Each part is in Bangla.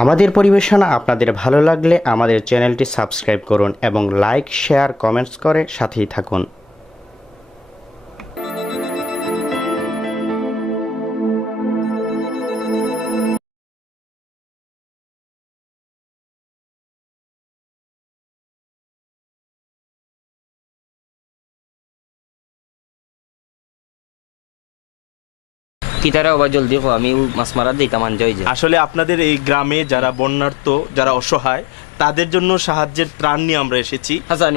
আমাদের পরিবেশনা আপনাদের ভালো লাগলে আমাদের চ্যানেলটি সাবস্ক্রাইব করুন এবং লাইক, শেয়ার, কমেন্টস করে সাথেই থাকুন। কিতারা ওবা জলদি কো আমি মাছ মারা দিতাম আনজয় যে আসলে আপনাদের এই গ্রামে যারা বন্যার্ত, যারা অসহায়, তাদের জন্য সাহায্যের ত্রাণ নিয়ে আমরা এসেছি। হাসানি।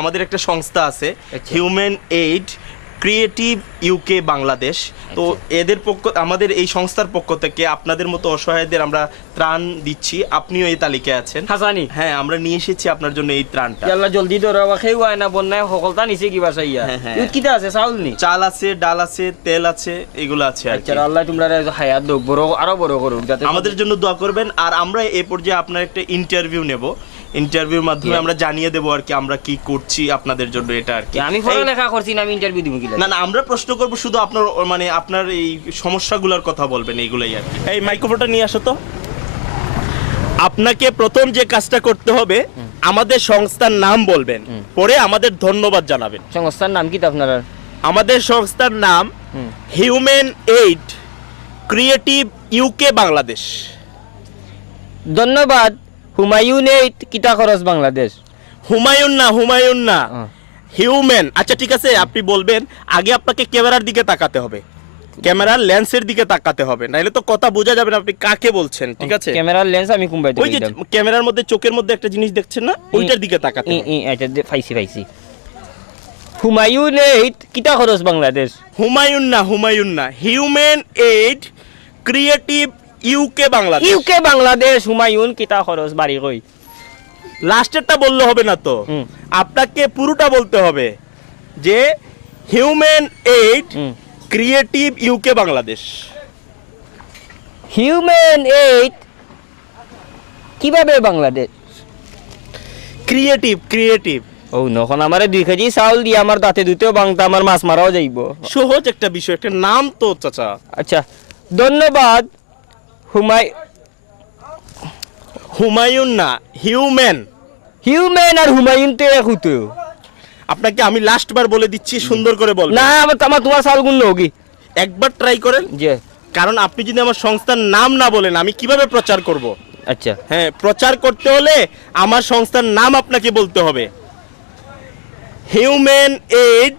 আমাদের একটা সংস্থা আছে, আচ্ছা। Human aid creative UK Bangladesh. তো এদের আমাদের এই সংস্থার পক্ষ থেকে আপনাদের মতো অসহায়দের আমরা ত্রাণ দিচ্ছি। আপনিও এই তালিকায় আছেন। হাসানি। হ্যাঁ, আমরা নিয়ে এসেছি আপনার জন্য এই ত্রাণটা। ইয়াল্লা জলদি ধরো বা খেউ আয় না বন্যায় সকলতা নিছে কিবা চাইয়া হ্যাঁ, হ্যাঁ। ইউত কিতা আছে চাউল নি চাল আছে, ডাল আছে, তেল আছে, এগুলো আছে আর কি। আচ্ছা আল্লাহ তোমরা হায়াত দোক বড় আরো বড় করুক যাতে আমাদের জন্য দোয়া করবেন। আর আমরা এই পর্যায়ে আপনার একটা ইন্টারভিউ নেব। ইন্টারভিউর মাধ্যমে আমরা জানিয়ে দেবো আর কি আমরা কি করছি আপনাদের জন্য, এটা আর কি। আমি পড়ালেখা করছি না, আমি ইন্টারভিউ দিব কিলা না না, আমরা প্রশ্ন করব শুধু আপনার, মানে আপনার এই সমস্যাগুলোর কথা বলবেন, এইগুলাই আর কি। এই মাইক্রোফোনটা নিয়ে আসো তো। আপনাকে প্রথম যে কাজটা করতে হবে, আমাদের সংস্থার নাম বলবেন, পরে আমাদের ধন্যবাদ জানাবেন। সংস্থার নাম কি আপনারা? আমাদের সংস্থার নাম human aid creative UK Bangladesh. ধন্যবাদ। হুমায়ুন এইট কিতা খরচ বাংলাদেশ। হুমায়ুন না, হিউম্যান। আচ্ছা ঠিক আছে, আপনি বলবেন। আগে আপনাকে ক্যামেরার দিকে তাকাতে হবে, ক্যামেরার লেন্সের দিকে তাকাতে হবে, নাইলে তো কথা বোঝা যাবে না আপনি কাকে বলছেন। ঠিক আছে, ক্যামেরার লেন্স আমি কুম্বাইতে ওই যে ক্যামেরার মধ্যে চোখের মধ্যে একটা জিনিস দেখছেন না, ওইটার দিকে তাকাতে হবে। আচ্ছা পাইছি। হুমায়ুন এইট কিতা খরচ বাংলাদেশ। হুমায়ুন না, human aid creative UK Bangladesh. UK Bangladesh Humayun কিতা খরচ বাড়ি কই। লাস্টেরটা বললে হবে না তো, আপনাকে পুরোটা বলতে হবে যে human aid creative UK Bangladesh. Human eight কিভাবে বাংলাদেশ ক্রিয়েটিভ ও নখন আমারে 2 কেজি চাউল দিয়ে আমার দাঁতে দুতেও বাংতা আমার মাছ মারাও যাইব। সহজ একটা বিষয়, একটা নাম তো চাচা। আচ্ছা ধন্যবাদ। হুমায়ুন না, হিউম্যান আর হুমায়ুন তো এক হতো। আপনাকে আমি লাস্ট বার বলে দিচ্ছি, সুন্দর করে বলবেন। না আমার তোমার চাউল গুণ হোগি একবার ট্রাই করেন, যে কারণ আপনি যদি আমার সংস্থার নাম না বলেন আমি কিভাবে প্রচার করব। আচ্ছা হ্যাঁ, প্রচার করতে হলে আমার সংস্থার নাম আপনাকে বলতে হবে। Human aid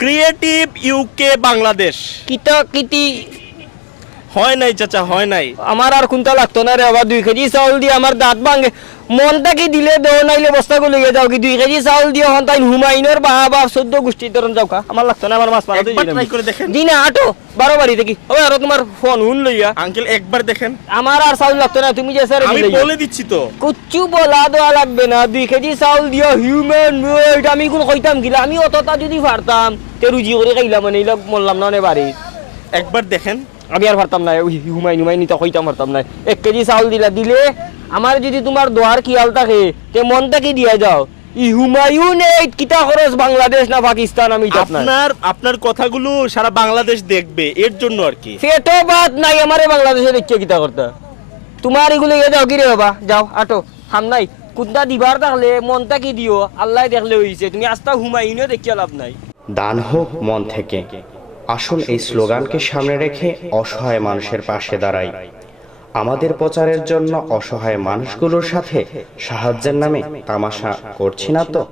creative UK Bangladesh. কিতা কিতি হয় নাই চাচা, হয় নাই। আমার আর কোনটা লাগতো না রে বাবা। 2 কেজি চাউল দিয়ে আমার দাঁত ভাঙে। মনটা কি দিলে দেও নাইলে বস্তাকে লইয়া যাও কি। 2 কেজি চাউল দিয়ে হন্তাইন হুমায়ুনের বাবা 14 গোষ্ঠীর ধরন যাও কা। আমার লাগতো না, আমার মাছ মারা একবার ট্রাই করে দেখেন। দিনা আটো 12 বাড়ি দেখি ওই আর তোমার ফোন হুন লইয়া। আঙ্কেল একবার দেখেন। আমার আর চাউল লাগতো না, তুমি যে স্যার আমি বলে দিচ্ছি তো। কুচ্চু বলা দেওয়া লাগবে না। 2 কেজি চাউল দিয়া হিউম্যান ওয়েট আমি কোন কইতাম গিলা। আমি অতটা যদি পারতাম তে রুজি করে খাইলাম, মানে এইলা মরলাম না নে বাড়ি। একবার দেখেন। আমি আর পারতাম না, হুমায়ুন তো কইতাম পারতাম না। 1 কেজি চাউল দিলে আমার যদি তোমার দোয়ার খেয়াল থাকে তে মনটা কি দিয়া যাও। হুমায়ুন এইট কিতা খরচ বাংলাদেশ না পাকিস্তান আমি আপনার কথাগুলো সারা বাংলাদেশ দেখবে, এর জন্য আর কি। পেটো বাত নাই আমারে বাংলাদেশে দেখছো কিতা করতে। তোমার এগুলো ইয়ে যাও কি রে বাবা, যাও আটো হাম নাই। কুন্তা দিবার থাকলে মনটা কি দিও, আল্লাহ দেখলে হইছে। তুমি আস্তা হুমায়ুনও দেখিয়া লাভ নাই। দান হোক মন থেকে। আসুন এই স্লোগানকে সামনে রেখে অসহায় মানুষের পাশে দাঁড়াই। আমাদের প্রচারের জন্য অসহায় মানুষগুলোর সাথে সাহায্যের নামে তামাশা করছি না তো।